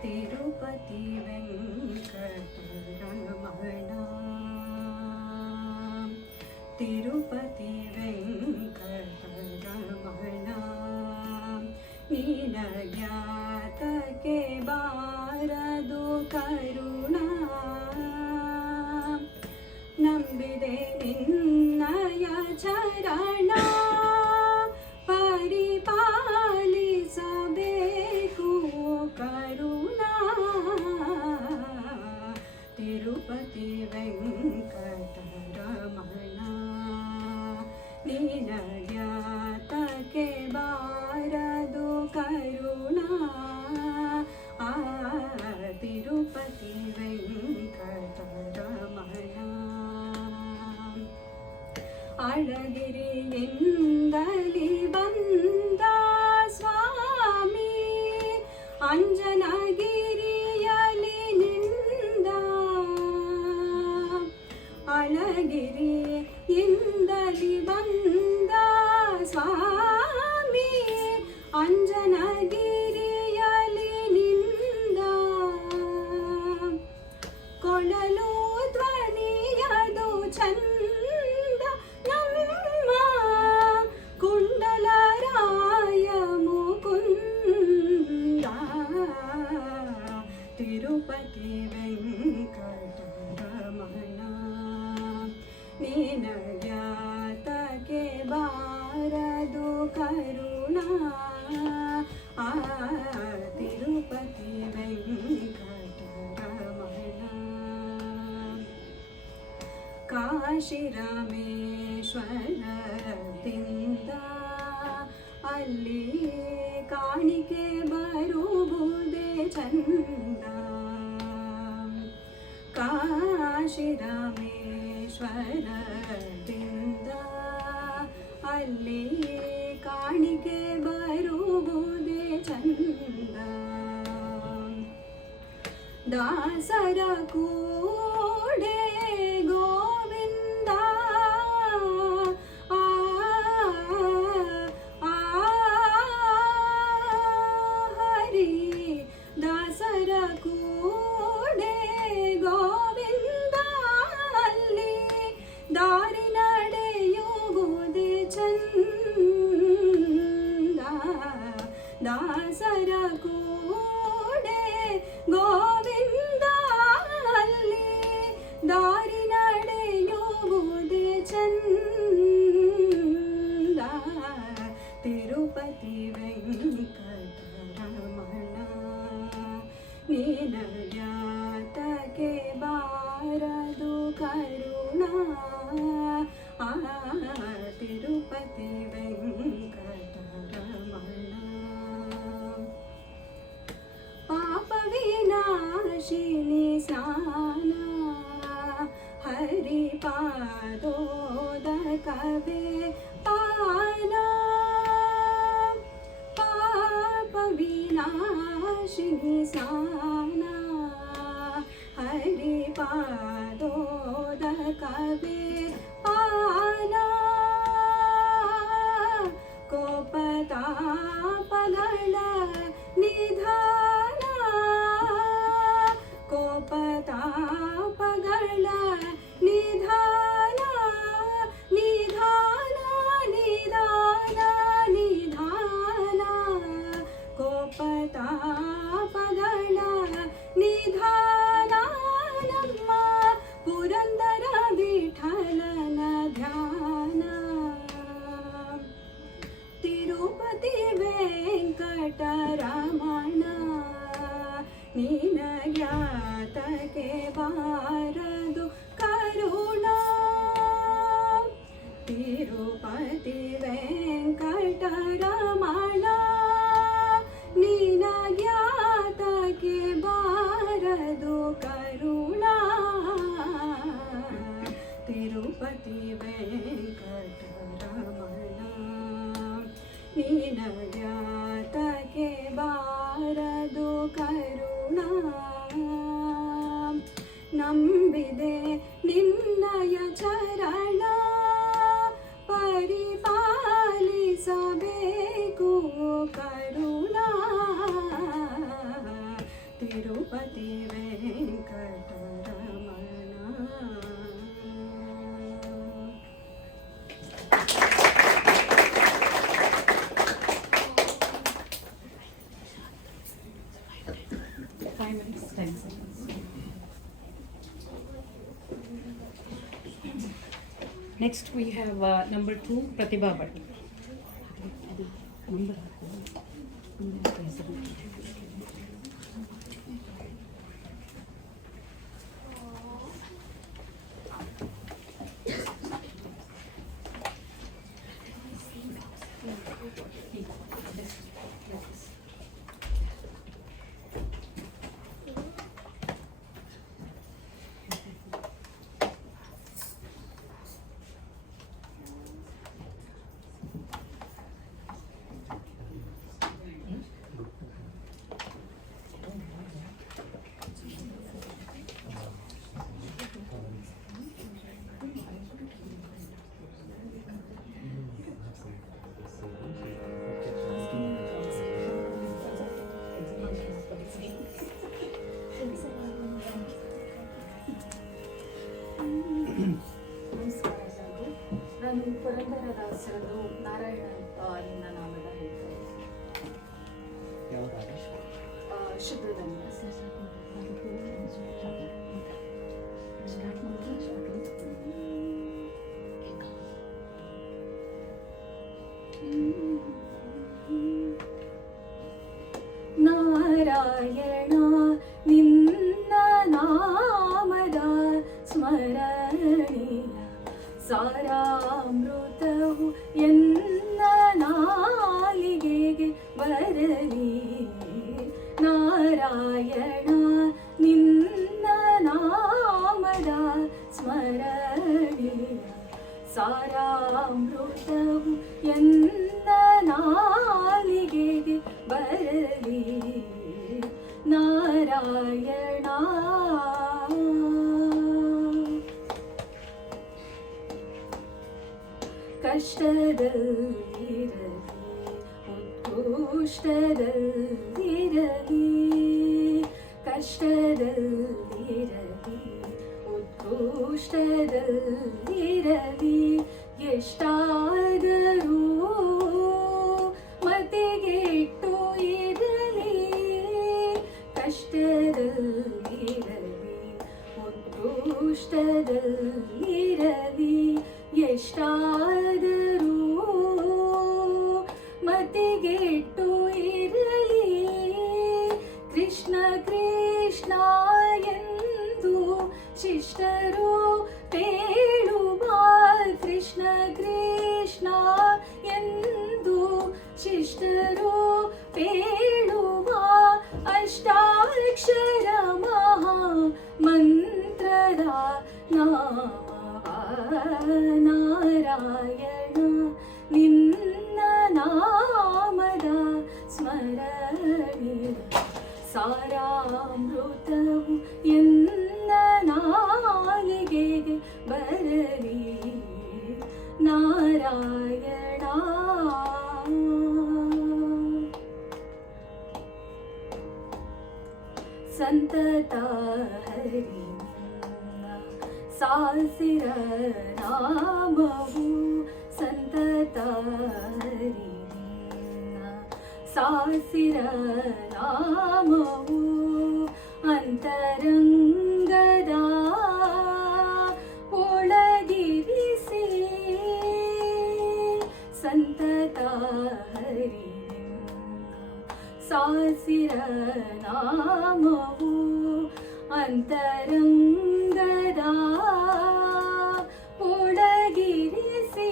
ತಿರುಪತಿ ವೆಂಕಟರಮಣ, ತಿರುಪತಿ ವೆಂಕಟರಮಣ, ನಿನಗ್ಯಾತಕ್ಕೆ ಬಾರದು ಕರುಣ, ನಂಬಿದೆ ನಿನ್ನಯ ಚರಣ, ಪರಿಪಾಲಿಸಬೇಕು ಕರುಣ, ತಿರುಪತಿ ವೆಂಕಟರಮಣ, ನಿನಗ್ಯಾತಕ್ಕೆ ಬಾರದು ಕರುಣ, ತಿರುಪತಿ ವೆಂಕಟರಮಣ. ಅಳಗಿರಿಯಿಂದಲಿ ಬಂದ ಸ್ವಾಮಿ, ಅಂಜನಗಿರಿಯಲಿ ನಿಂದ, ಅಳಗಿರಿಯಿಂದಲಿ ಬಂದ ಸ್ವಾಮಿ, ಅಂಜನಗಿರಿಯಲಿ ನಿಂದ, ಕೊಳಲು ಧ್ವನಿಯದು ಚಂದ ನಮ್ಮ ಕುಂಡಲರಾಯ ಮುಕುಂದ, ತಿರುಪತಿ ವೆಂಕಟರಮಣ, ನಿನಗ್ಯಾತಕ್ಕೆ ಬಾರದು ಕರುಣ, ತಿರುಪತಿ ವೆಂಕಟರಮಣ. ಕಾಶಿ ರಾಮೇಶ್ವರದಿಂದ ಅಲ್ಲಿ ಕಾಣಿಕೆ ಬರುವುದೇ ಚಂದ, ಕಾಶಿ ರಾಮೇಶ್ವರದಿಂದ ಅಲ್ಲಿ ಕಾಣಿಕೆ ಬರುವುದೇ ಚಂದ, ದಾಸರ ಕೂಡೆ ಗೋವಿಂದ, ಹರಿ ದಾಸರ ಕೂಡೆ ಗೋವಿಂದ, ಅಲ್ಲಿ ದಾರಿ ನಡೆಯುವುದೇ ಚಂದ, ದಾಸರ ಕೂಡೆ ಗೋವಿಂದ, ಅಲ್ಲಿ ದಾರಿ ನಡೆಯುವುದೇ ಚಂದ, ತಿರುಪತಿ ವೆಂಕಟರಮಣ, ನಿನಗ್ಯಾತಕ್ಕೆ ಬಾರದು ಕರುಣ, ತಿರುಪತಿ ವೆಂಕಟರಮಣ. ಪಾಪ ವಿನಾಶಿನಿ ಸ್ನಾನ, ಹರಿ ಪಾದೋದಕವೇ ಪಾನ, ಪಾಪ ವಿನಾಶಿನಿ ಸ್ನಾನ, ಹರಿ ಪಾದೋದಕವೇ ಪಾನ, ಕೋಪತಾಪಗಳ ನಿಧಾನ, ಕೋಪತಾಪಗಳ ನಿಧಾನ, ನಿಧಾನ ನಿಧಾನ ನಿಧಾನ, ಕೋಪತಾಪಗಳ ನಿಧಾನ, ನಮ್ಮ ಪುರಂದರ ವಿಠಲನ ಧ್ಯಾನ, ತಿರುಪತಿ ವೆಂಕಟರಮಣ, ನಿನಗ್ಯಾತಕ್ಕೆ ಬಾರದು ಕರುಣ, ತಿರುಪತಿ ವೆಂಕಟರಮಣ, ನಿನಗ್ಯಾತಕ್ಕೆ ಬಾರದು ಕರುಣ, ತಿರುಪತಿ ವೆಂಕಟರಮಣ, ನಿನಗ್ಯಾತಕ್ಕೆ ಬಾರದು ಕರುಣ, ನಂಬಿದೆ ನಿನ್ನಯ ಚರಣ, ಪರಿಪಾಲಿಸಬೇಕು Next we have number 2, Pratibha Bhatt. ನಮಸ್ಕಾರ ಎಲ್ಲರಿಗೂ. ನಾನು ಪುರಂದರದಾಸರದು ನಾರಾಯಣ ನಿನ್ನ ನಾಮದ ಹೇಳ್ತೇನೆ. ಶುದ್ಧಧನ್ಯ. ನಾರಾಯಣ ನಿನ್ನ ನಾಮದ ಸ್ಮರಣೆಯ ಸಾರಾಮೃತವು ಎನ್ನ ನಾಲಿಗೆಗೆ ಬರಲಿ. ನಾರಾಯಣ ನಿನ್ನ ನಾಮದ ಸ್ಮರಣೆಯ ಸಾರಾಮೃತವು ಎನ್ನ ನಾಲಿಗೆಗೆ ಬರಲಿ. ನಾರಾಯಣ ಕಷ್ಟದಲ್ಲಿರಲಿ ಉತ್ಕೃಷ್ಟದಲ್ಲಿರಲಿ, ಕಷ್ಟದಲ್ಲಿರಲಿ ಉತ್ಕೃಷ್ಟದಲ್ಲಿರಲಿ, ಎಷ್ಟಾದರೂ ಮತಿಗೆಟ್ಟು ಇರಲಿ. ಕಷ್ಟದಲ್ಲಿರಲಿ ಉತ್ಕೃಷ್ಟದಲ್ಲಿರಲಿ, ಎಷ್ಟಾದರೂ ಮತಿಗೆಟ್ಟು ಇರಲಿ. ಕೃಷ್ಣ ಕೃಷ್ಣ ಎಂದು ಶಿಷ್ಟರು ಪೇಳುವ, ಕೃಷ್ಣ ಕೃಷ್ಣ ಎಂದು ಶಿಷ್ಟರು ಪೇಳುವ ಅಷ್ಟಾಕ್ಷರ ಮಹಾ ಮಂತ್ರದ ನಾಮ. ನಾರಾಯಣ ನಿನ್ನ ನಾಮದ ಸ್ಮರಣೆ ಸಾರಾಮೃತವು ಎನ್ನ ನಾಲಿಗೆಗೆ ಬರಲಿ. ನಾರಾಯಣ ಸಂತತ ಹರಿ ಸಾಸಿರ ನಾಮವು, ಸಂತತ ಹರಿ ಸಾಸಿರ ನಾಮವು ಅಂತರಂಗದ ಒಳಗಿರಿಸಿ. ಸಂತತ ಹರಿ ಸಾಸಿರ ನಾಮವು ಅಂತರಂಗದ ಒಳಗಿರಿಸಿ.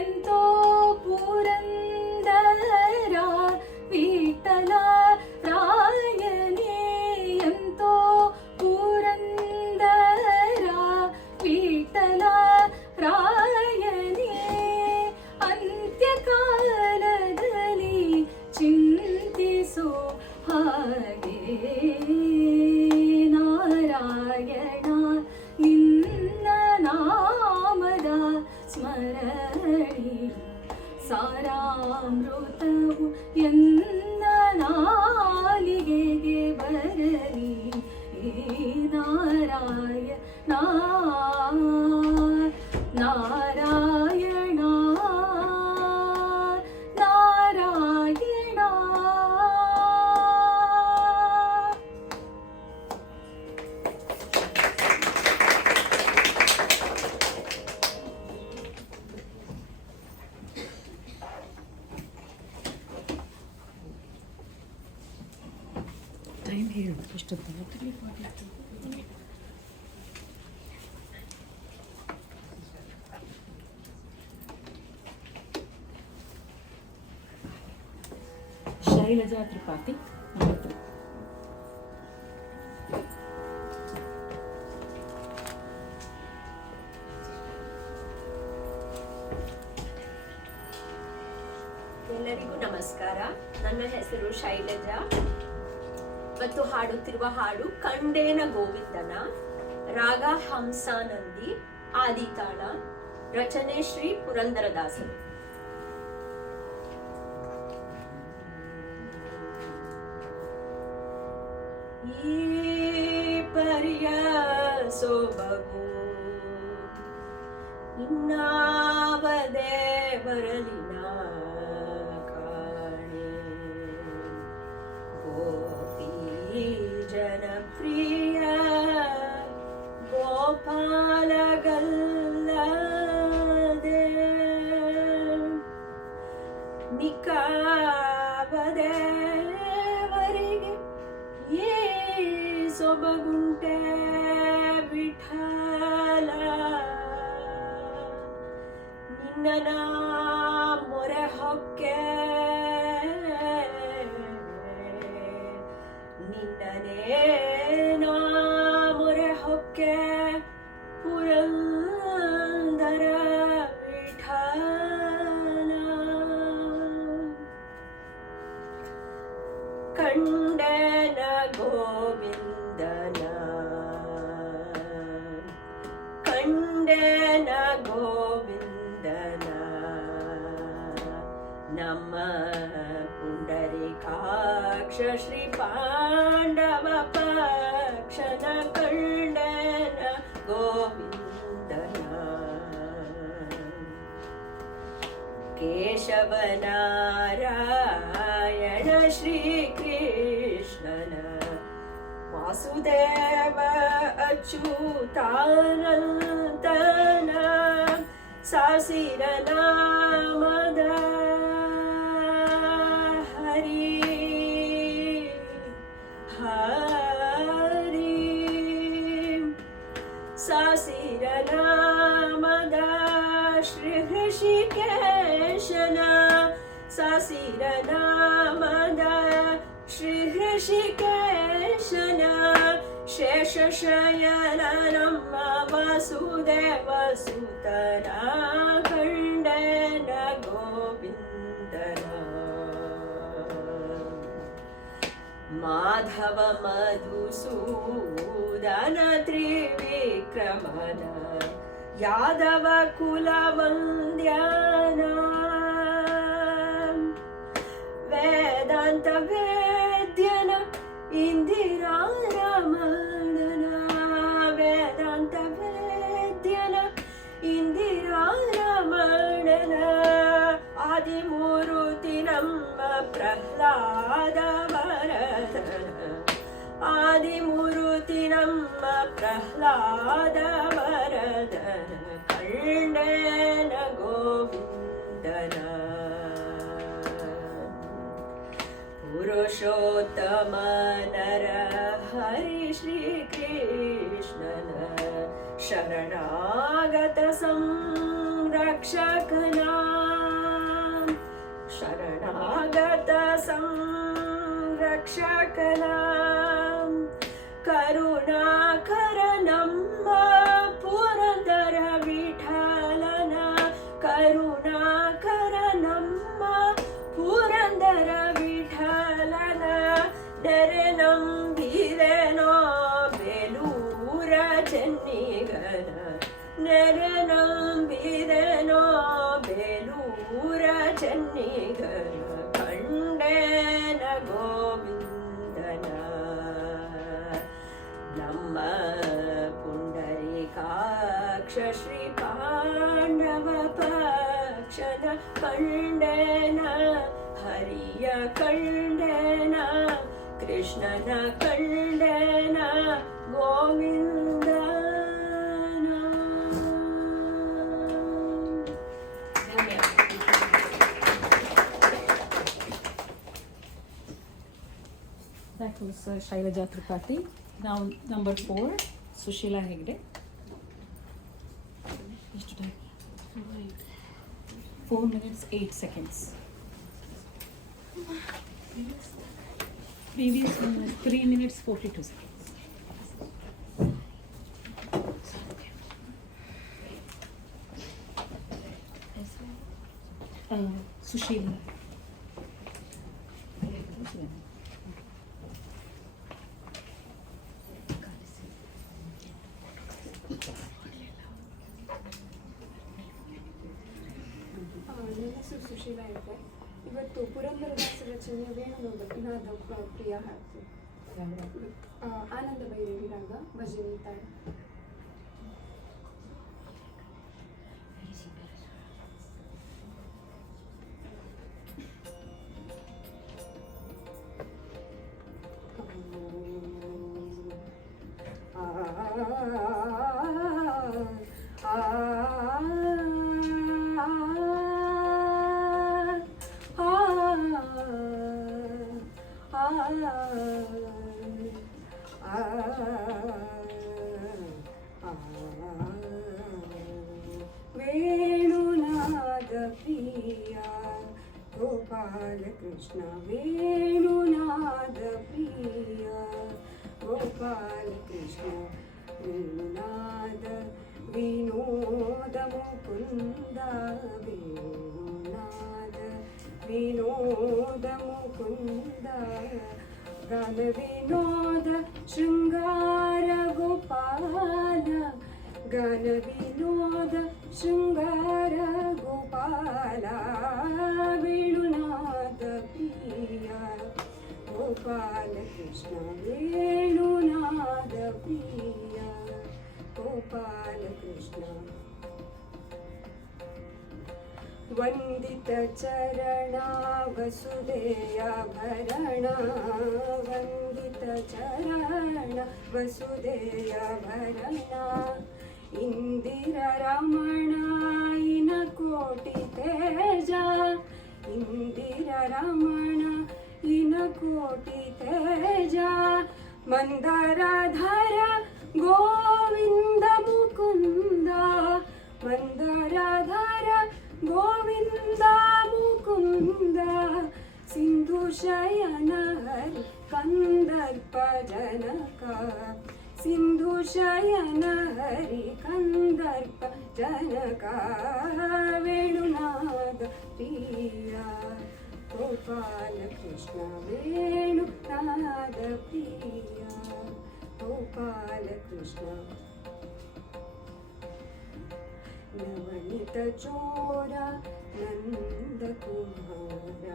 ಎಂತೋ ಪುರಂದರ ವಿಠಲ ರಾಯನೇ, ಎಂತೋ ಪುರಂದರ ವಿಠಲ ರಾಯನೇ, ಅಂತ್ಯಕಾಲದಲ್ಲಿ ಚಿಂತಿಸೋ ಹಾಗೆ. ನಾರಾಯಣ ನಿನ್ನ ನಾಮದ ಸ್ಮರಣೆ ಸಾರಾಮೃತವು ಎನ್ನ ನಾಲಿಗೆಗೆ ಬರಲಿ. ನಾರಾಯಣ ನಾರಾಯಣ ನಾರಾಯಣ. ಹೇಳು ಎಷ್ಟೊತ್ತಾಗುತ್ತೆ. ಶೈಲಜಾ ತ್ರಿಪಾಠಿ ನಂಬರ್ 3. ಎಲ್ಲರಿಗೂ ನಮಸ್ಕಾರ. ನನ್ನ ಹೆಸರು ಶೈಲಜಾ ಮತ್ತು ಹಾಡುತ್ತಿರುವ ಹಾಡು ಕಂಡೇನ ಗೋವಿಂದನ, ರಾಗ ಹಂಸಾನಂದಿ, ಆದಿತಾಳ, ರಚನೆ ಶ್ರೀ ಪುರಂದರದಾಸರು. ಈ ಪರಿಯ ಸೊಬಗು ಇನ್ನಾವ ದೇವರಲಿನ ಕಾಣೆ, ಗೋಪಿ ಜನಪ್ರಿಯ ಗೋಪಾಲಗಲ್ಲದೆ ಮಿಕ್ಕಾವದೇವರಿಗೆ ಈ ಸೊಬಗುಂಟೆ ವಿಠಲ, ನಿನ್ನ ಮೊರೆ ಹೊಕ್ಕೆ ನಿನ್ನನೇ ನಾ ಮೊರೆ ಹೊಕ್ಕೆ ಪುರಂದರ ವಿಠಲ. ಕಂಡನ ಗೋವಿಂದನ, ಕಂಡನ ಗೋವಿಂದನ, ನಮ್ಮ ಪುಂಡರೀಕಾಕ್ಷ ಶ್ರೀ ಪಾಂಡವ ಪಕ್ಷನ ಕಂಡನ ಗೋವಿಂದನ. ಕೇಶವನಾರಾಯಣ ಶ್ರೀಕೃಷ್ಣನ, ವಾಸುದೇವ ಅಚ್ಯುತಾನಂದನ, ಸಾಸಿರ ನಾಮದ ಹರಿ ಹರಿ, ಸಾಸಿರ ನಾಮದ ಶ್ರೀ ಹೃಷಿಕೇಶನ, ಸಾಸಿರ ನಾಮದ ಶ್ರೀ ಹೃಷಿಕೇಶನ, ಶೇಷಶಯನ ನಮ್ಮ ವಾಸುದೇವ ಸುತನ ಕಂಡನ ಗೋವಿಂದನ. ಮಾಧವ ಮಧುಸೂದನ ತ್ರಿವಿಕ್ರಮನ, ಯಾದವ ಕುಲವಂದ್ಯನ, ವೇದಾಂತ ವೇದ್ಯನ ಇಂದಿರಾ ರಮಣನ, ವೇದಾಂತ ವೇದ್ಯನ ಇಂದಿರಾ ರಮಣನ, ಆದಿಮೂರುತಿ ನಮ್ಮ ಪ್ರಹ್ಲಾದ ವರದನ, ಆದಿಮೂರುತಿ ನಮ್ಮ ಪ್ರಹ್ಲಾದ ವರದನ, ಕಂಡನ ಗೋವಿಂದನ. ಪುರುಷೋತ್ತಮ ನರ ಹರಿ ಶ್ರೀಕೃಷ್ಣನ, ಶರಣಾಗತ ಸಂರಕ್ಷಕನ, ಶರಣಾಗತ ಸಂರಕ್ಷಕನ, ಕರುಣಾಕರ ನಮ್ಮ ಪುರಂದರ ವಿಠಲನ, ಕರುಣಾಕರ ನಮ್ಮ ಪುರಂದರ ವಿಠಲನ, ನೆರೆ ನಂಬಿದೆನೋ ಬೇಲೂರ ಚೆನ್ನಿಗನ, ನೆರೆ ನಂಬಿದೆನೋ ಬೇಲೂರ ಚೆನ್ನಿಗನ, ಕಂಡೇನ ಗೋವಿಂದನ. ನಮ್ಮ ಪುಂಡರೀಕಾಕ್ಷ ಶ್ರೀ ಪಾಂಡವ ಪಕ್ಷನ ಕಂಡೇನ, ಹರಿಯ ಕಂಡೇನ, ಕೃಷ್ಣನ ಕಂಡೇನ ಗೋವಿಂದನ. ಧನ್ಯವಾದ. was Shailaja Tripathi. Now number 4, Sushila Hegde. 4 minutes 8 seconds. Previous one was 3 minutes 42 seconds. Sushila. ನನ್ನ ಹೆಸರು ಸುಶೀಲಾ ಇದೆ. ಇವತ್ತು ಪುರಂದರದಾಸ ರಚನೆಯ ವೇಣುನಾದ ಪ್ರಿಯ ಹಾಡ್ತೀನಿ. ಆನಂದ ಭೈರವಿ ರಾಗ ಭಜನಿ ತಾಯಿ. ವೇಣುನಾದ ಪ್ರಿಯ ಗೋಪಾಲ ಕೃಷ್ಣ ವೇಣುನಾದ ಪ್ರಿಯ ಗೋಪಾಲ ಕೃಷ್ಣ ವೇಣುನಾದ ವಿನೋದ ಮುಕುಂದ ವೇಣುನಾದ ವಿನೋದ ಮುಕುಂದ ಗಾನ ವಿನೋದ ಶೃಂಗಾರ ಗೋಪಾಲ ಗಾನ ವಿನೋದ ಶೃಂಗಾರ ಗೋಪಾಲ ವೇಣುನಾದ ಪ್ರಿಯ ಗೋಪಾಲ ಕೃಷ್ಣ ವೇಣುನಾದ ಪ್ರಿಯ ಗೋಪಾಲ ಕೃಷ್ಣ ವಂದಿತ ಚರಣ ವಸುದೇಯ ಭರಣ ವಂದಿತ ಚರಣ ವಸುದೇಯ ಭರಣ ಇಂದಿರ ರಮಣ ಇನ ಕೋಟಿ ತೇಜ ಇಂದಿರ ರಮಣ ಇನ ಕೋಟಿ ತೇಜ ಮಂದರಧರ ಗೋವಿಂದ ಮುಕುಂದ ಮಂದರಧರ ಗೋವಿಂದ ಮುಕುಂದ ಸಿಂಧು ಶಯನ ಹರಿ ಕಂದರ್ಪ ಜನಕ ಸಿಂಧು ಶಯನ ಹರಿ ಕಂದರ್ಪ ಜನಕ ವೇಣುನಾದ ಪ್ರಿಯ ಗೋಪಾಲ ಕೃಷ್ಣ ವೇಣುನಾದ ಪ್ರಿಯ ಗೋಪಾಲ ಕೃಷ್ಣ ನವನಿತ ಚೋರ ನಂದ ಕುಮಾರ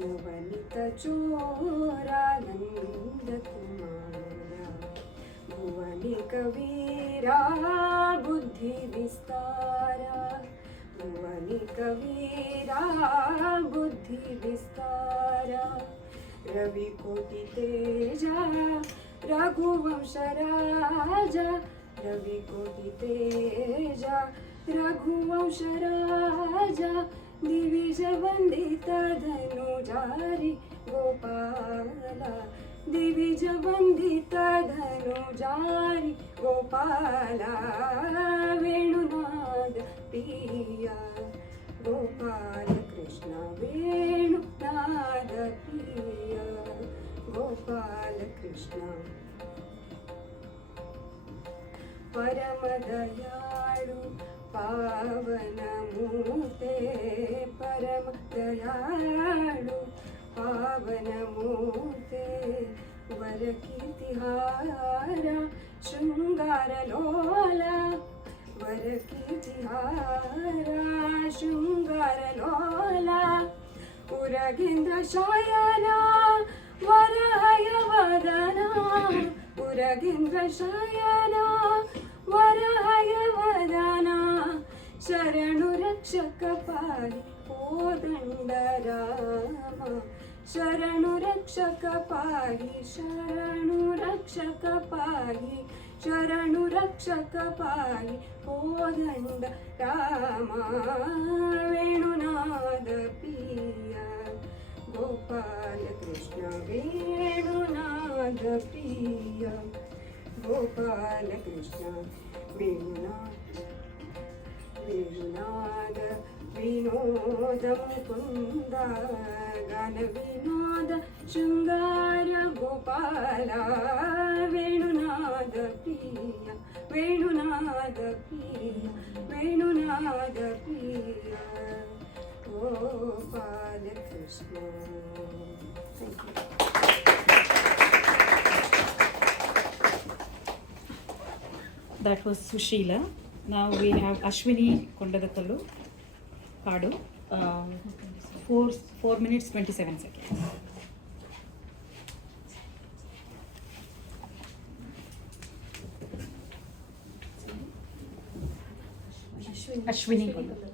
ನವನಿತ ಚೋರ ನಂದ ಕುಮಾರ ಭುವನಿ ಕವೀರ ಬುದ್ಧಿ ವಿಸ್ತಾರ ಭುವನಿ ಕವೀರ ಬುದ್ಧಿ ವಿಸ್ತಾರ ರವಿ ಕೋಟಿ ತೇಜ ರಘುವಂಶ ರಾಜ ರವಿ ಕೋಟಿ ತೇಜ ರಘುವಂಶ ರಾಜ ದಿವಿಜ ವಂದಿತ ಧನುಜಾರಿ ಗೋಪಾಲ ದಿವಿಜ ವಂದಿತ ಧನುಜಾರಿ ಗೋಪಾಲ ವೇಣುನಾದ ಪ್ರಿಯ ಗೋಪಾಲ ಕೃಷ್ಣ ವೇಣುನಾದ ಪ್ರಿಯ ಗೋಪಾಲ ಕೃಷ್ಣ ಪರಮ ದಯಾಳು ಪಾವನ ಮೂರ್ತೆ ಪರಮ ದಯಾಳು ಪಾವನ ಮೂರ್ತೆ ವರ ಕೀರ್ತಿಹಾರ ಶೃಂಗಾರ ಲೋಲ ವರ ಕೀರ್ತಿಹಾರ ಶೃಂಗಾರ ಲೋಲ ಉರಗೇಂದ್ರ ಶಾಯನ ವರಹಯ ವದನ ಉರಗೇಂದ್ರ ಶಾಯನ ವರಹಯ ವದನ ಶರಣು ರಕ್ಷಕ ಪಾಲಿ ಕೋದಂಡ ರಾಮ ಶರಣು ರಕ್ಷಕ ಪಾಲಿ ಶರಣು ರಕ್ಷಕ ಪಾಲಿ ಶರಣು ರಕ್ಷಕ ಪಾಲಿ ಕೋದಂಡ ರಾಮ ವೇಣುನಾದ ಪ್ರಿಯ ಗೋಪಾಲ ಕೃಷ್ಣ ವೇಣುನಾದ ವೇಣುನಾದ ಪ್ರಿಯ ಗೋಪಾಲ ಕೃಷ್ಣ ವೇಣುನಾದ ವಿನೋದ ಮುಕುಂದ ಗಾನ ವಿನೋದ ಶೃಂಗಾರ ಗೋಪಾಲ ವೇಣುನಾದ ಪ್ರಿಯ ವೇಣುನಾದ ಪ್ರಿಯ ವೇಣುನಾದ ಪ್ರಿಯ Gopala Krishna. Thank you. That was Sushila. Now we have Ashwini Kondadatallu Padu. 4 minutes 27 seconds. Ashwini Kondadatallu.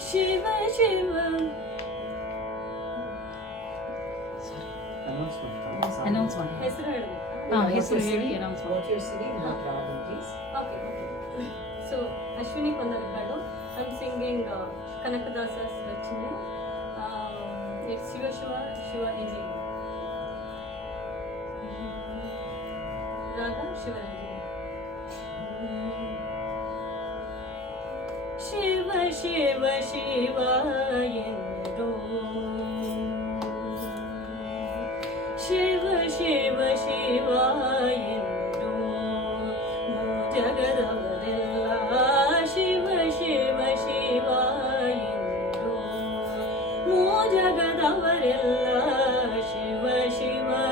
Shiva Shiva Announcement. ಹೆಸರು ಹೇಳಬೇಕು. ಹೆಸರು ಹೇಳಿ announcement. Okay. So Ashwini Kondadatallu, I'm singing Kanakadasa's rachane. It's Shiva Shiva Shiva ending. Raga Shivaranjani. Shiva Shiva Shiva endro. Shiva Shiva Shiva endro. Jagadavareella Shiva Shiva Shiva endro. Jagadavareella Shiva Shiva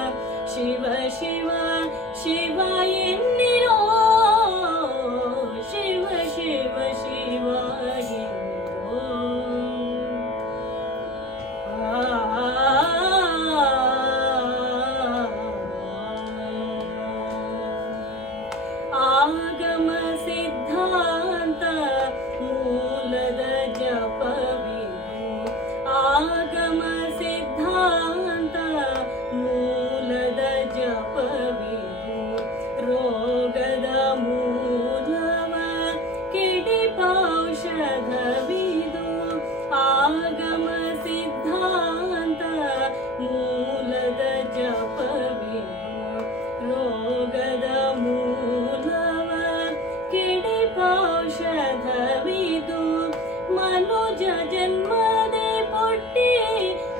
Shiva Shiva Shiva endro. Shiva Shiva Shiva endro. ಆಗಮ ಸಿದ್ಧಾಂತ ಮೂಲದ ಜಪವಿದು ಆಗಮ ಸಿದ್ಧಾಂತ ಮೂಲದ ಜಪವಿದು ರೋಗದ ಮೂಲವ ಕಿಡಿಪೌಷಧವಿದು ಆಗಮ ಸಿದ್ಧಾಂತ ಮೂಲದ ಜಪವಿದು ರೋಗದ ಮೂಲವ ಕಿಡಿಪೌಷಧವಿದು ಮನುಜ ಜನ್ಮದೆ ಪುಟ್ಟಿ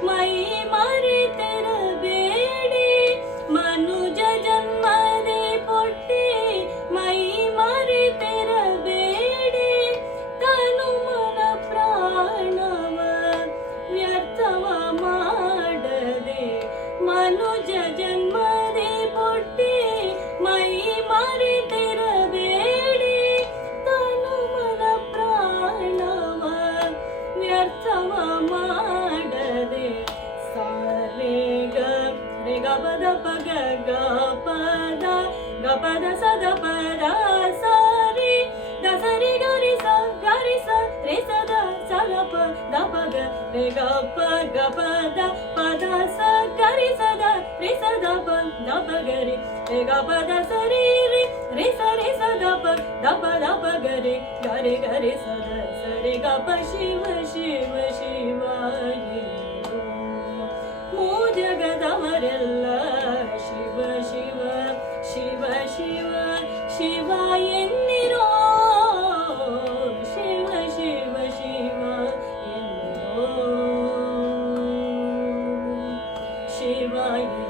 ಮೈ ಮರೆತಿರಬೇಡಿ ಮನುಜ ಜನ್ಮದೆ ಪುಟ್ಟಿ ಮೈ ಮರೆತಿರಬೇಡಿ ತನು ಮನ ಪ್ರಾಣವ ವ್ಯರ್ಥವ ಮಾಡದೆ ಮನುಜ ಜನ್ಮದೆ ಪುಟ್ಟಿ ಮೈ ಮರೆತಿರಬೇಡಿ ತನು ಮನ ಪ್ರಾಣವ ವ್ಯರ್ಥವ ಮಾಡದೆ ಸಾರೆ ಗ ರೆ ಗ ಪದ ಪಗ ಗ ಪದ ಗ ಪದ ಸದ ಪದ ಸಾರಿ ದ ಸರಿ ಗರಿ ಸ ರೇ ಸದ ಸದ ಪ ದ ಪಗ ರೆ ಗ ಪ ಗ ಪದ ಪದ ಸ ಗರಿ ಸದ ರೇ ಸದ ಪ ದ ಪ ಗರಿ ರೆ ಗ ಪದ ಸರಿ ರೇ ಸದ ಪ ದ ಪ ಗರಿ ಗರಿ ಗರಿ ಸದ ಸರಿ ಗ ಪ ಶಿವ ಶಿವ ಶಿವ ಎಂದು ಮೂ ಜಗದವರೆಲ್ಲ ಶಿವ ಶಿವ ಶಿವ ಶಿವ ಶಿವ ಎನ್ನಿರೋ ಶಿವ ಶಿವ ಶಿವ ಎನ್ನಿರೋ ಶಿವ ಎನ್ನಿರೋ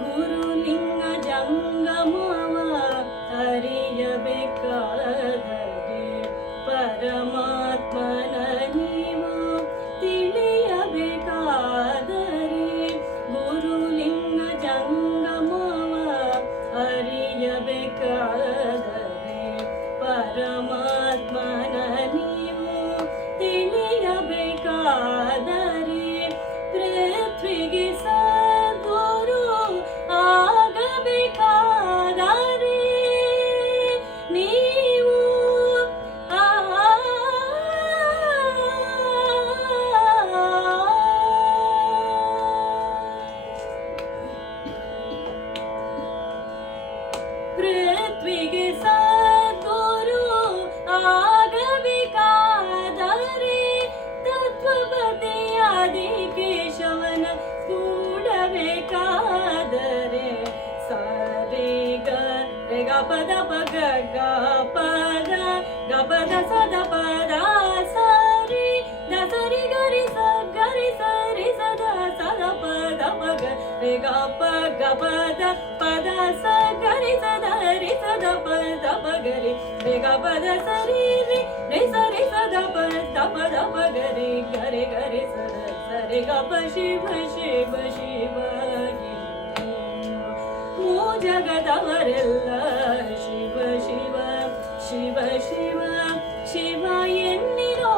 ಗುರುಲಿಂಗ ಜಂಗಮವ ಅರಿಯಬೇಕಾದರೆ ಪರಮಾತ್ಮನ ನೀವು ತಿಳಿಯಬೇಕಾದರೆ ಗುರುಲಿಂಗ ಜಂಗಮವ ಅರಿಯಬೇಕಾದರೆ ಪದ ಪಗ ಗ ಪದ ಗ ಪದ ಸದ ಪದ ಸರಿ ದ ಸರಿ ಗರಿ ಸ ಗರಿ ಸರಿ ಸದ ಸದ ಪದ ಪಗ ರೇ ಗ ಪ ಗ ಪದ ಪದ ಸ ಗರಿ ಸದ ರಿ ಸದ ಪದ ಪಗರಿ ರೇ ಗ ಪದ ಸರಿ ರಿ ರೇ ಸರಿ ಸದ ಪದ ಪದ ಪಗರಿ ಗರಿ ಗರಿ ಸದ ಸರಿ ಗ ಪ ಶಿವ ಶಿವ ಶಿವ ಮೂ ಜಗದವರೆಲ್ಲ Shiva Shiva Shiva Shiva Shiva ಎನ್ನಿರೋ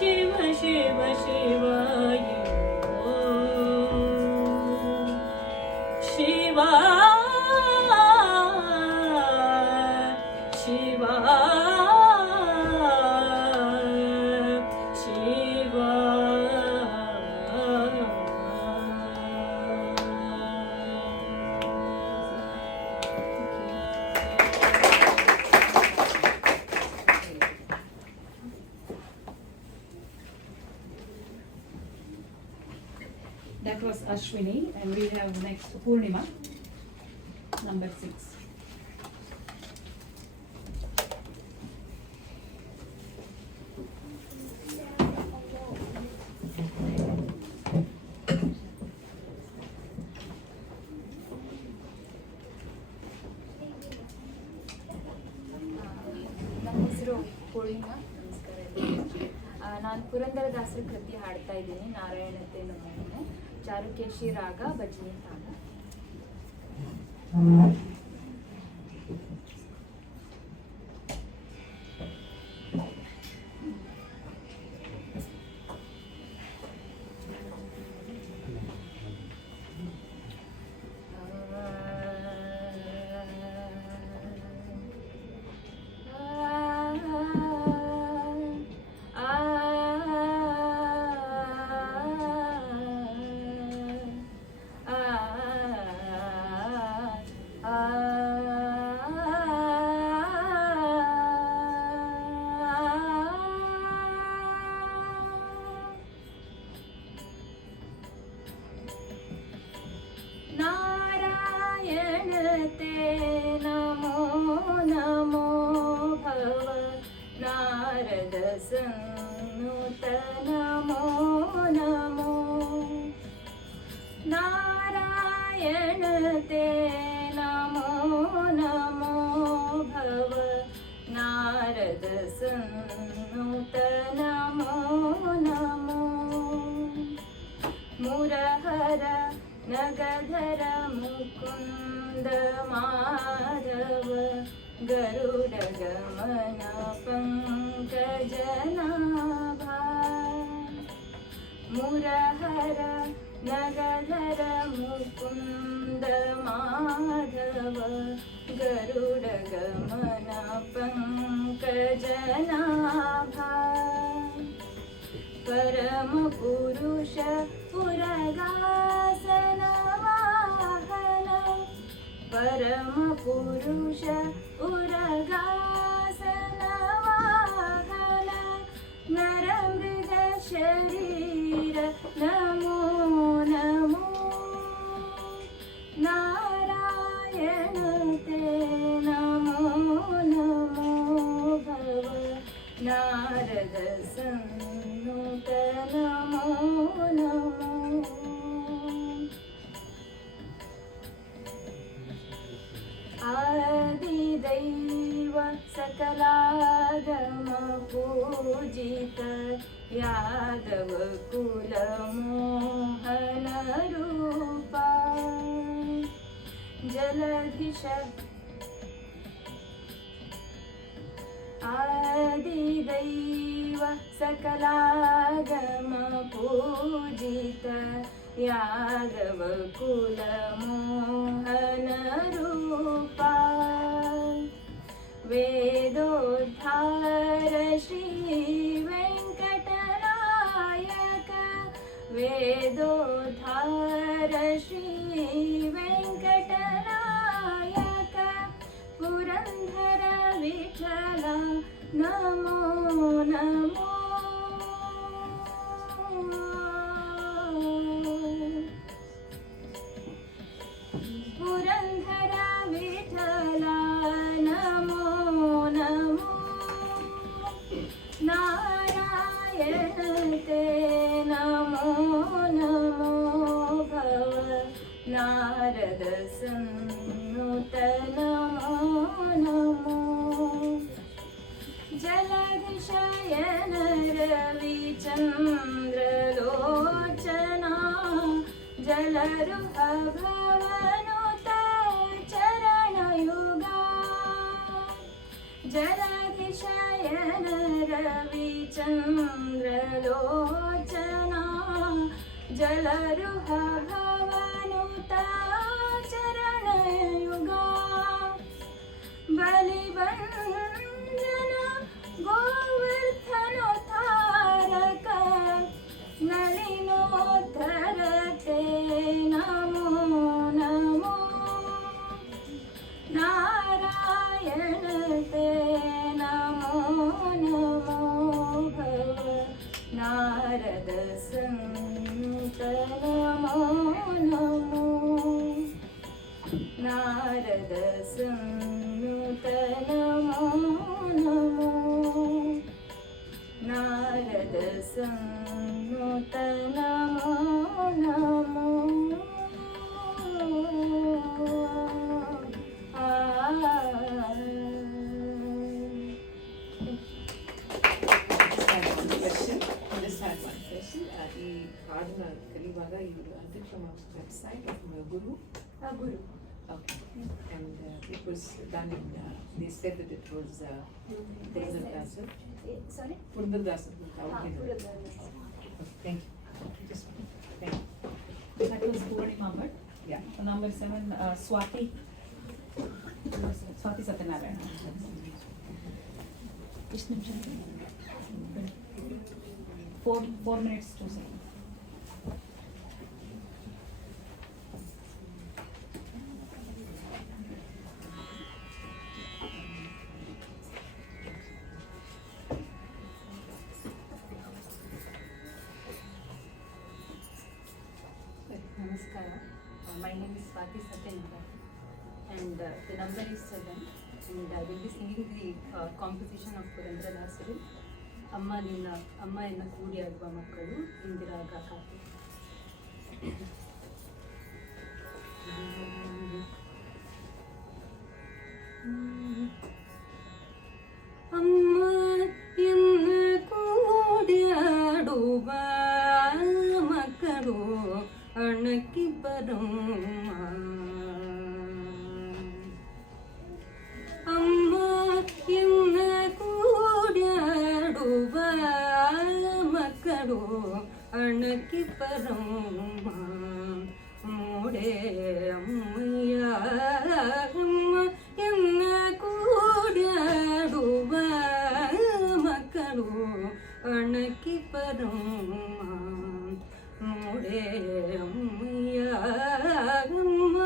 Shiva Shiva Shiva ಎನ್ನಿರೋ Shiva Shiva That was Ashwini, and we have next Purnima, number 6. ನನ್ನ ಹೆಸರು ಪೂರ್ಣಿಮಾ. ನಮಸ್ಕಾರ ಎಲ್ಲರಿಗೂ. ನಾನು ಪುರಂದರದಾಸರ ಕೃತಿ ಹಾಡ್ತಾ ಇದ್ದೀನಿ. ನಾರಾಯಣತೆ ನಮೋನೆ, ಚಾರುಕೇಶಿ ರಾಗ, ಭಜನೆ ತಾಳ. ನಾರಾಯಣತೆ ನಮೋ ನಮೋ ಭವ ನಾರದ ಸನ್ನುತ ನಮೋ ನಮೋ ನಾರಾಯಣತೆ ನಮೋ ನಮೋ ಭವ ನಾರದ ಸನ್ನುತ ನಮೋ ನಮೋ ಮುರಹರ ನಗಧರ ಮುಕುಂದ ಮಾಧವ ಗರುಡ ಗಮನ ಪಂಕಜನಾಭ ಮುರಹರ ನಗಧರ ಮುಕುಂದ ಮಾಧವ ಗರುಡ ಗಮನ ಪಂಕಜನಾಭ परम पुरुष पुरगासन वाहन परम पुरुष उरगासन वाहन नरमृग शरीर नमो नमो नारायण ते नमो नमो भव नारद सन्नुत नमो नमो आदिदैव सकलागम पूजित यादव कुल मोहन रूपा जलधिश आदिदैव सकलागम पूजित यादव कुल मोहन रूपा वेदोद्धार श्री वेंकटनायक वेदोद्धार श्री वेंकटनायक पुरंदर विठ्ठल नमो नमो पुरंदर विठ्ठल ನಾರದ ಸನ್ನುತ ನಮೋ ನಮೋ ಜಲಧಿಶಯನ ರವಿಚಂದ್ರಲೋಚನಾ ಜಲರುಹ ಭವನುತ ಚರಣಯುಗ ಜಲಧಿಶಯನ ರವಿಚಂದ್ರಲೋಚನಾ ಜಲರುಹ ಭವನುತ ಚರಣಯುಗ ಬಲಿವಂದನ ಗೋವರ್ಧನೋದ್ಧಾರಕ ನಳಿನೋದ್ಧರತೆ ನಮೋ ನಮೋ ನಾರಾಯಣತೆ ನಮೋ ನಮೋ ಭವ ನಾರದ ಸಂತ ನಮೋ ನಮೋ ನಾರದ ಸಂತ ನಮೋ ನಮೋ ನಾರದ ಸಂತ ನಮೋ ನಮೋ Just had one question. ಈ ಹಾಡನ್ನ ಕಲಿಯುವಾಗ ಇವರು ಅಂತ್ಯಕ್ಷಮ website of Guru. Guru Okay. And it was done in, they said that it was Purandardasa. Sorry Purandardasa. Thank you. Just, thank you. That was Purnima Bhatt. Yeah. Number 7, Swati Satyanarayana. ಎಷ್ಟು ನಿಮಿಷ? 4 minutes 2 seconds. Namaskar. My name is Swati Satyanarayana and the number is 7 and I will be singing the composition of Purandardasari. ಅಮ್ಮ ನಿನ್ನ ಅಮ್ಮ ಎನ್ನ ಕೂಡಿ ಆಗುವ ಮಕ್ಕಳು ಇಂದಿರಾಗ copy. ಅಮ್ಮ ಎನ್ನ ಕೂಡಿ ಆಡುವ ಮಕ್ಕಳು ಅಣಕಿ ಬರಮ್ಮ. ಅಮ್ಮ ಎನ್ನ ಕೂಡಿ ಆಡುವ ಮಕ್ಕಳು ಅಣಕಿ ಬರಮ್ಮ. ಮೂಡೆ ಅಮ್ಮಯ್ಯ ಅಮ್ಮ ಎನ್ನ ಕೂಡಿ ಆಡುವ ಮಕ್ಕಳು ಅಣಕಿ ಬರಮ್ಮ. ಮೂಡೆ ಅಮ್ಮಯ್ಯ ಅಮ್ಮ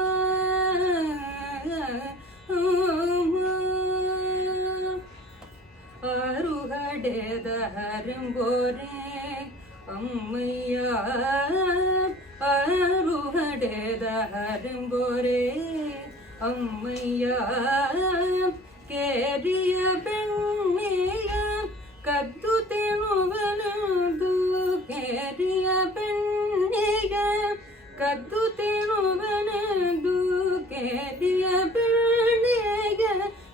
ಆರು ಹಡೆದ ಹರಂಬೋರೆ ಅಮ್ಮಯ್ಯ ಆರು ಹಡೆದ ಹರಂಬೋರೆ ಅಮ್ಮಯ್ಯ ಕೇರಿಯ ಬೆಣ್ಣೆಯ ಕದ್ದು ತಿನ್ನುವನದು ಕೇರಿಯ ಬೆಣ್ಣೆಯ ಕದ್ದು ತಿನ್ನುವನದು ಕೇರಿಯ ಬೆಣ್ಣೆಯ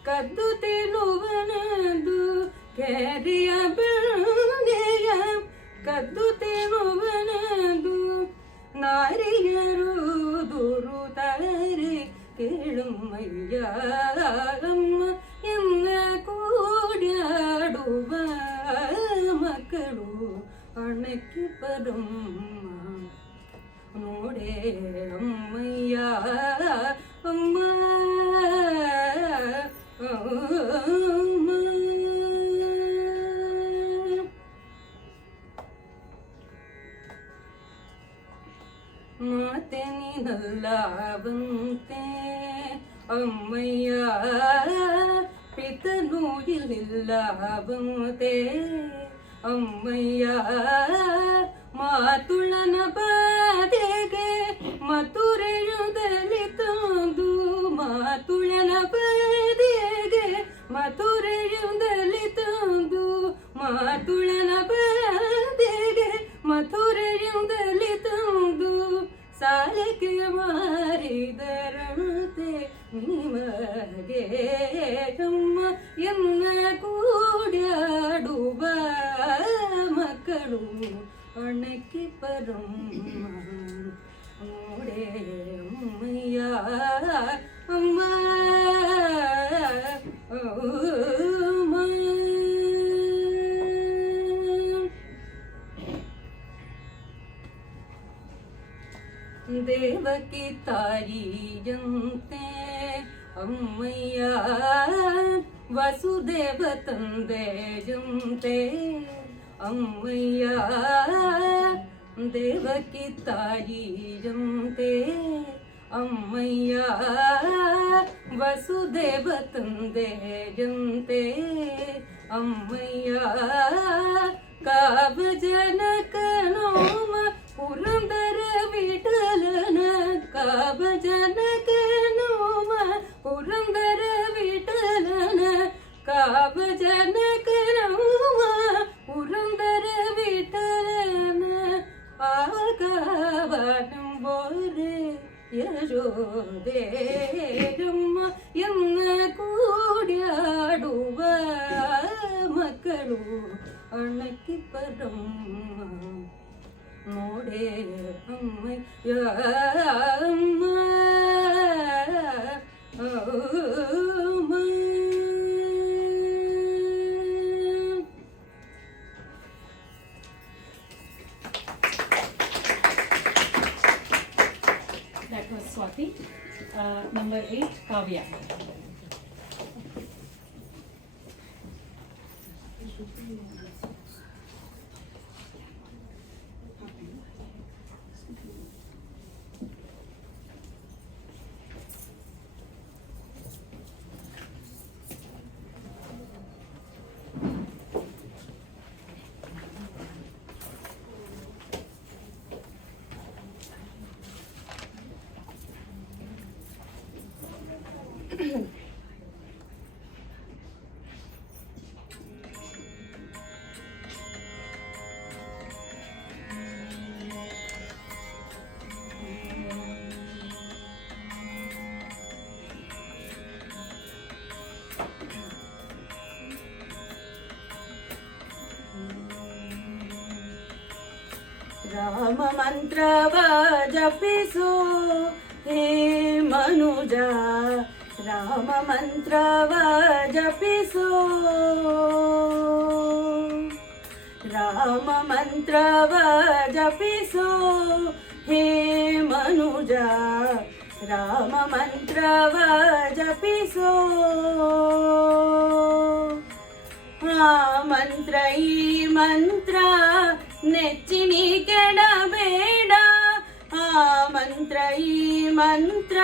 ಕದ್ದು ತಿನ್ನುವನದು ಕೇರಿಯ ಬೆಣ್ಣೆಯ ಕದ್ದು ತಿನ್ನುವನದು ನಾರಿಯರು ದುರುತಾರೆ ಕೇಳುಮಯ್ಯ ಅಮ್ಮ ಎನ್ನ ಕೂಡ್ಯಾಡುವ ಮಕ್ಕಳು ಅಣಕಿ ಬರಮ್ಮ. ನೋಡೆ ಅಮ್ಮಯ್ಯ ಅಮ್ಮ ಮಾತೆ ನೀನಲ್ಲವಂತೆ ಅಮ್ಮಯ್ಯ ಪಿತನೂ ಇಲ್ಲಿಲ್ಲವಂತೆ ಅಮ್ಮಯ್ಯ ಮಾತುಳನ ಬಾಧೆಗೆ ಮಥುರೆಯುದಲ್ಲಿ ತಂದು ಮಾತುಳನ ಬಾಧೆಗೆ ಮಥುರೆಯುದಲ್ಲಿ ತಂದು ಮಾತುಳನ ಬಾಧೆಗೆ ಮಥುರೆಯುದಲ್ಲಿ ತಂದು ಸಾಲಿಗೆ ಅಮ್ಮ ಎನ್ನ ಕೂಡ್ಯಾಡುವ ಮಕ್ಕಳು ಅಣಕಿ ಪರಮ್ಮ ನೋಡೆ ಅಮ್ಮಯ್ಯ ಅಮ್ಮ ದೇವಕಿ ತಾಯಿಯಂತೆ ಅಮ್ಮಯ್ಯ ವಸುದೇವ ತಂದೆಯಂತೆ ಅಮ್ಮಯ್ಯ ದೇವಕಿ ತಾಯಿಯಂತೆ ಅಮ್ಮಯ್ಯ ವಸುದೇವ ತಂದೆಯಂತೆ ಅಮ್ಮಯ್ಯ ಕಾವ ಜನಕ ನೋಮ ಪುರಂದರ ವಿಠಲನ ಕಾವ ಜನಕ ನೋಮ ಪುರಂದರ ವಿಠಲನ ಕಾವ ಜನಕ ನೋಮ ಪುರಂದರ ವಿಠಲನ ಆಗವನಂಬೋರೆ ಯಶೋದೇರಮ್ಮ ಎನ್ನ ಕೂಡ್ಯಾಡುವ ಮಕ್ಕಳು ಅಣಕಿ ಪರಮ್ಮ ನೋಡೆ ಅಮ್ಮಯ್ಯ ಅಮ್ಮ That was Swati. Number 8, Kavya. Rama ಮಂತ್ರವ ಜಪಿಸು ಹೇ ಮನುಜ ರಾಮ ಮಂತ್ರವ ಜಪಿಸು ರಾಮ ಮಂತ್ರವ ಜಪಿಸು ಹೇ ಮನುಜ ರಾಮ ಮಂತ್ರವ ಜಪಿಸು ಆ ಮಂತ್ರ ಈ ಮಂತ್ರ ನೆಚ್ಚಿನಿ ಕೆಡಬೇಡ ಆ ಮಂತ್ರ ಈ ಮಂತ್ರ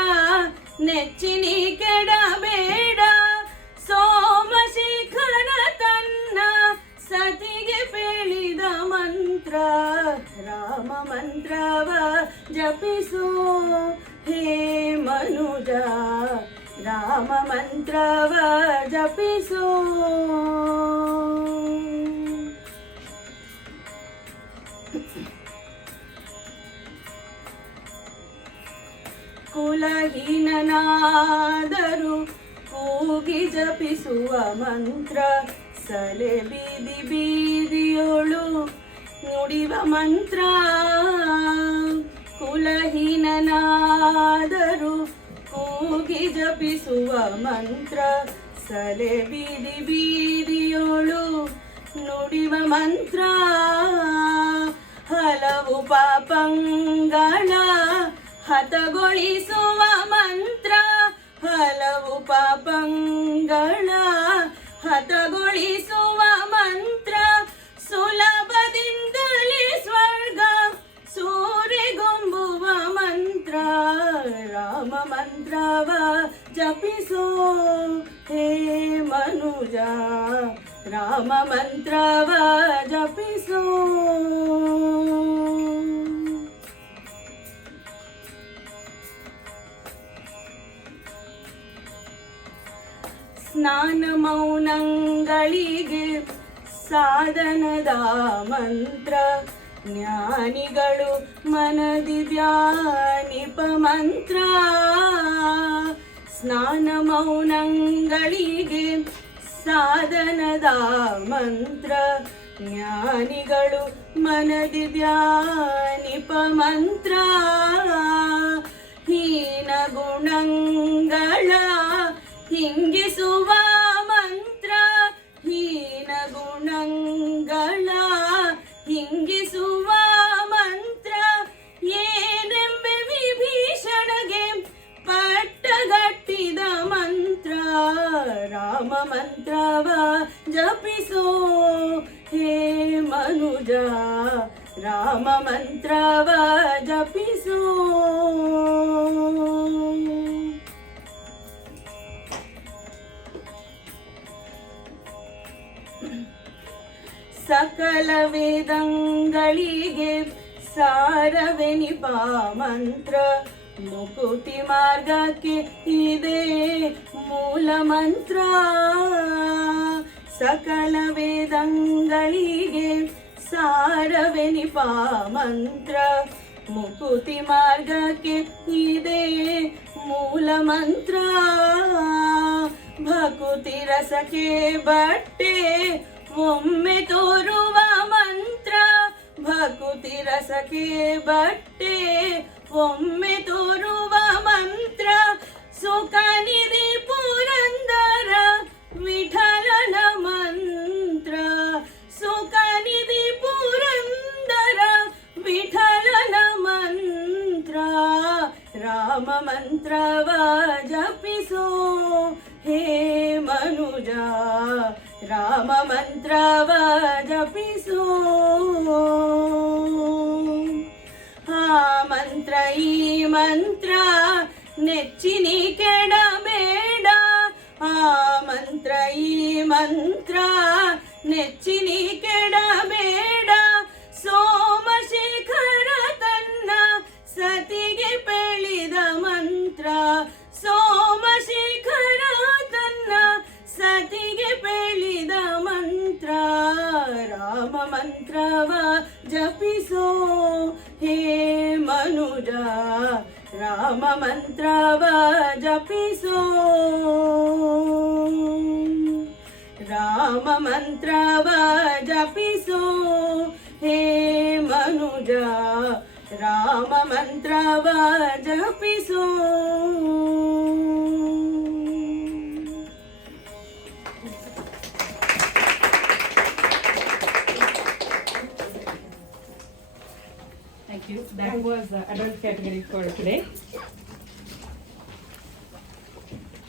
ನೆಚ್ಚಿನಿ ಕೆಡಬೇಡ ಸೋಮಶೇಖರ ತನ್ನ ಸತಿಗೆ ಪೇಳಿದ ಮಂತ್ರ ರಾಮ ಮಂತ್ರವ ಜಪಿಸು ಹೇ ಮನುಜ ರಾಮ ಮಂತ್ರವ ಜಪಿಸು ಕುಲಹೀನನಾದರೂ ಕೂಗಿ ಜಪಿಸುವ ಮಂತ್ರ ಸಲೆ ಬೀದಿ ಬೀದಿಯೋಳು ನುಡಿವ ಮಂತ್ರ ಕುಲಹೀನನಾದರೂ ಕೂಗಿ ಜಪಿಸುವ ಮಂತ್ರ ಸಲೆ ಬೀದಿ ಬೀದಿಯೋಳು ನುಡಿವ ಮಂತ್ರ ಹಲವು ಪಾಪಂಗಳ ಹತಗೊಳಿಸುವ ಮಂತ್ರ ಹಲವು ಪಾಪಂಗಳ ಹತಗೊಳಿಸುವ ಮಂತ್ರ ಸುಲಭದಿಂದಲೇ ಸ್ವರ್ಗ ಸೂರೆಗೊಂಬುವ ಮಂತ್ರ ರಾಮ ಮಂತ್ರವ ಜಪಿಸೋ ಹೇ ಮನುಜ ರಾಮ ಮಂತ್ರವ ಜಪಿಸೋ ಸ್ನಾನ ಮೌನಗಳಿಗೆ ಸಾಧನದ ಮಂತ್ರ ಜ್ಞಾನಿಗಳು ಮನದಿ ಧ್ಯಾನಿಪ ಮಂತ್ರ ಸ್ನಾನ ಮೌನಗಳಿಗೆ ಸಾಧನದ ಮಂತ್ರ ಜ್ಞಾನಿಗಳು ಮನದಿ ಧ್ಯಾನಿಪ ಮಂತ್ರ ಹೀನ ಗುಣಗಳ ಹಿಂಗಿಸುವ ಮಂತ್ರ ಹೀನ ಗುಣಗಳ ಹಿಂಗಿಸುವ ಮಂತ್ರ ಏನೆಂಬೆ ವಿಭೀಷಣಗೆ ಪಟ್ಟಗಟ್ಟಿದ ಮಂತ್ರ ರಾಮ ಮಂತ್ರವ ಜಪಿಸೋ ಹೇ ಮನುಜ ರಾಮ ಮಂತ್ರವ ಜಪಿಸೋ ಸಕಲ ವೇದಂಗಳಿಗೆ ಸಾರವೆನಿಪ ಮಂತ್ರ ಮುಕುತಿ ಮಾರ್ಗಕ್ಕೆ ಇದೆ ಮೂಲ ಮಂತ್ರ ಸಕಲ ವೇದಂಗಳಿಗೆ ಸಾರವೆನಿಪ ಮಂತ್ರ ಮುಕುತಿ ಮಾರ್ಗಕ್ಕೆ ಇದೆ ಮೂಲ ಮಂತ್ರ ಭಕುತಿ ರಸಕ್ಕೆ ಬಟ್ಟೆ ಒಮ್ಮೆ ತೋರುವ ಮಂತ್ರ ಭಕುತಿ ರಸಕ್ಕೆ ಬಟ್ಟೆ ಒಮ್ಮೆ ತೋರುವ ಮಂತ್ರ ಸುಖನಿಧಿ ಪುರಂದರ ವಿಠಲನ ಮಂತ್ರ ಸುಖನಿಧಿ ಪುರಂದರ ವಿಠಲನ ಮಂತ್ರ ರಾಮ ಮಂತ್ರವ ಜಪಿಸೋ ಹೇ ಮನುಜ ರಾಮ ಮಂತ್ರವ ಜಪಿಸೋ ಆ ಮಂತ್ರ ಈ ಮಂತ್ರ ನೆಚ್ಚಿನಿ ಕೆಡಬೇಡ ಆ ಮಂತ್ರ ಈ ಮಂತ್ರ ನೆಚ್ಚಿನಿ ಕೆಡಬೇಡ ಸೋಮಶೇಖರ ತನ್ನ ಸತಿಗೆ ಬೆಳೆದ ಮಂತ್ರ ಸೋಮಶೇಖರ ತನ್ನ ಸತಿಗೆ ಬೆಳೆದ ಮಂತ್ರ ರಾಮ ಮಂತ್ರವ ಜಪಿಸೋ ಹೇ ಮನುಜ ರಾಮ ಮಂತ್ರವ ಜಪಿಸೋ ರಾಮ ಮಂತ್ರವ ಜಪಿಸೋ ಹೇ ಮನುಜ Rama ಮಂತ್ರವ ಜಪಿಸೋ Thank you. That was the adult category for today.